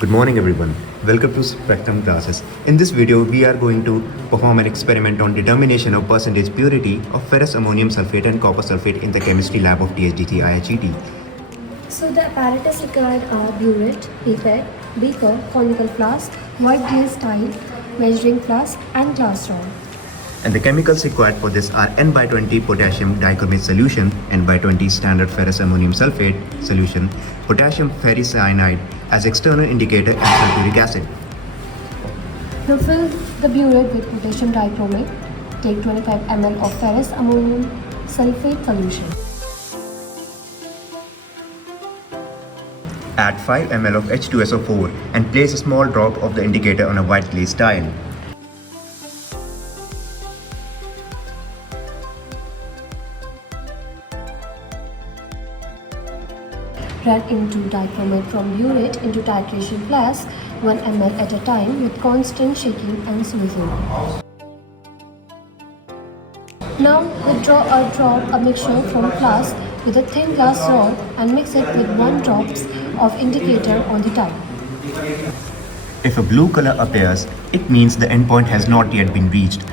Good morning everyone. Welcome to Spectrum classes. In this video, we are going to perform an experiment on determination of percentage purity of ferrous ammonium sulfate and copper sulfate in the chemistry lab of THDC IHET. So the apparatus required are burette, pipette, beaker, conical flask, white glazed tile, measuring flask and glass rod. And the chemicals required for this are N by 20 potassium dichromate solution, N by 20 standard ferrous ammonium sulfate solution, potassium ferricyanide as external indicator and sulfuric acid. Now fill the burette with potassium dichromate. Take 25 ml of ferrous ammonium sulfate solution. Add 5 ml of H2SO4 and place a small drop of the indicator on a white glazed tile. Run into dichromate from burette into titration flask 1 ml at a time with constant shaking and squeezing. Now withdraw or drop a mixture from flask with a thin glass rod and mix it with 1 drops of indicator on the tile. If a blue color appears, it means the endpoint has not yet been reached.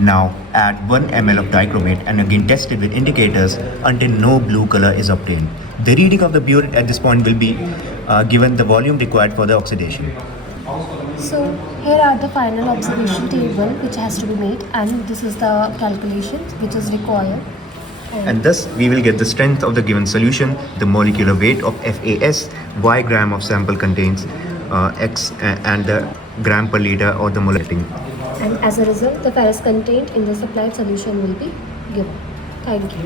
Now add 1 ml of dichromate and again test it with indicators until no blue color is obtained. The reading of the burette at this point will be given the volume required for the oxidation. So here are the final observation table which has to be made, and this is the calculations which is required. And thus we will get the strength of the given solution, the molecular weight of FAS, Y gram of sample contains X and the gram per liter or the molar. And as a result, the ferrous contained in the supplied solution will be given. Thank you.